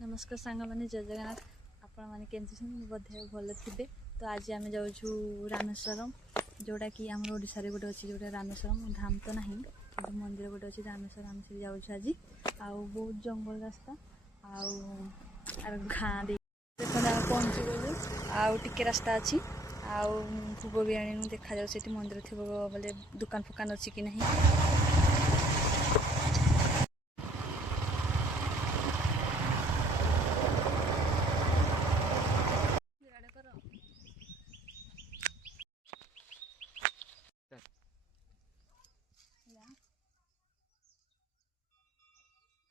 नमस्कार सांग मैंने जय जगन्नाथ आपण मैंने केमती बोधे भल थे। तो आज आम जाऊँ रामेश्वरम जोटा कि आम ओडार गोटे अच्छी जोटा रामेश्वरम धाम तो ना कि मंदिर गोटे अच्छी रामेश्वरम आम से जाऊँ आज आउ बहुत जंगल रास्ता आउ गाँ देखते आम पहुँची गलु आउ टिके रास्ता अच्छी आउ भोग भी आनी देखा जाऊ मंदिर थी बोले दुकान फुकान अच्छी कि नहीं।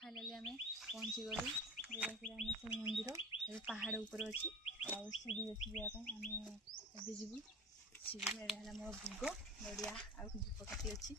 फाइनाली आम पहुँची गलु जोटा कि रामेश्वर मंदिर पहाड़ ऊपर अच्छी आउ सीढ़ी अच्छी जावाई आम जीवु सीढ़ी एटा मोर भोग नड़िया आउ धूपकाठी अच्छी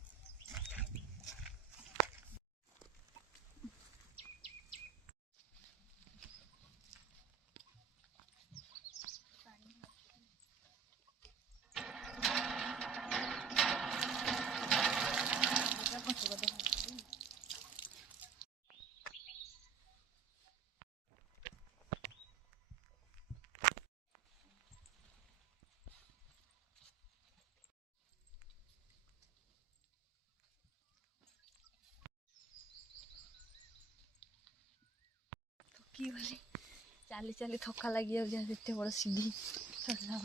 कि बोले चाली चाली थका लगी जाते बड़ सीढ़ी चढ़ला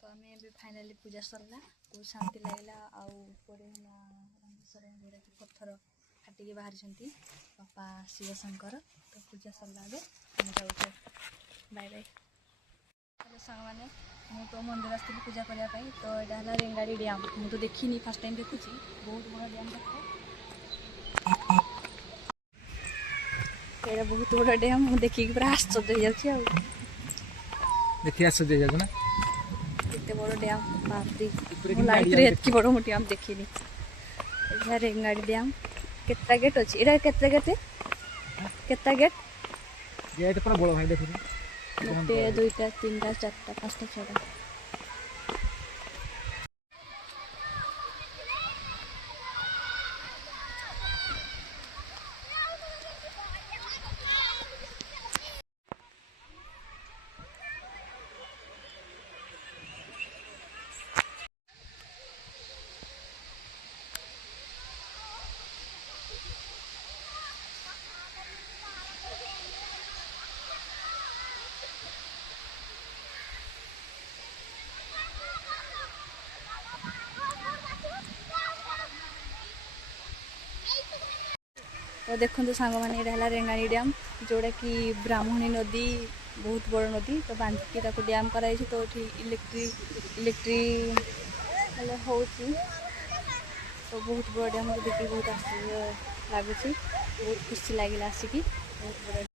तो आम फाइनाली पूजा सरला बहुत शांति लगला आउे रामेश्वर जोटा कि पत्थर फाटिकी बाहरी बापा शिव शंकर तो पूजा सरला आम जाऊे बाय बाय। हेलो सांग मैंने मु तो मंदिर आसती पूजा करने तो यहाँ है रेंगाड़ी डैम मुझे तो देखी फास्ट टाइम देखुची बहुत बड़ा डैम देखो बहुत बड़ा डैम मुझे देखिए पूरा आश्चर्य हो देखिए आश्चर्य हो ना केते बड़ डैम बापरी लाइफ रे एतकी बड़ मोटी आम देखिनी एजा रेंगाड़ी डैम केता गेट अछि एरा केते गेट गेट पर बड़ भाई देखु गोटे दुईटा तीनटा चारटा पांचटा छटा तो देखो सांग मैंने यहाँ रेंगाणी डैम जोड़ा कि ब्राह्मणी नदी बहुत बड़ नदी तो बांधिकी डैम कराई तो इलेक्ट्रिक हो तो बहुत बड़ डैम देखिए बहुत आश्चर्य लगुच बहुत खुशी लगे आसिकी बहुत बड़ा।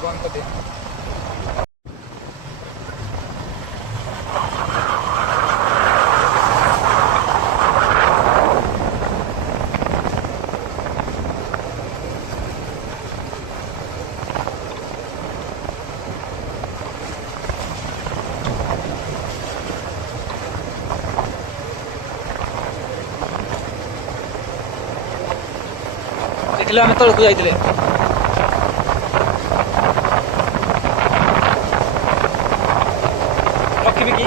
कौन को दे ଯାଇଥିଲେ ଆମେ ତଳକୁ ଯାଇଥିଲେ ରଖିବି କି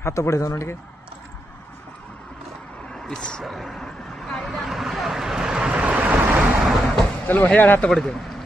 ହାତ ପଢେଇ ଦଉନ ଟିକେ चलो हेयर हाथ पड़ जाओ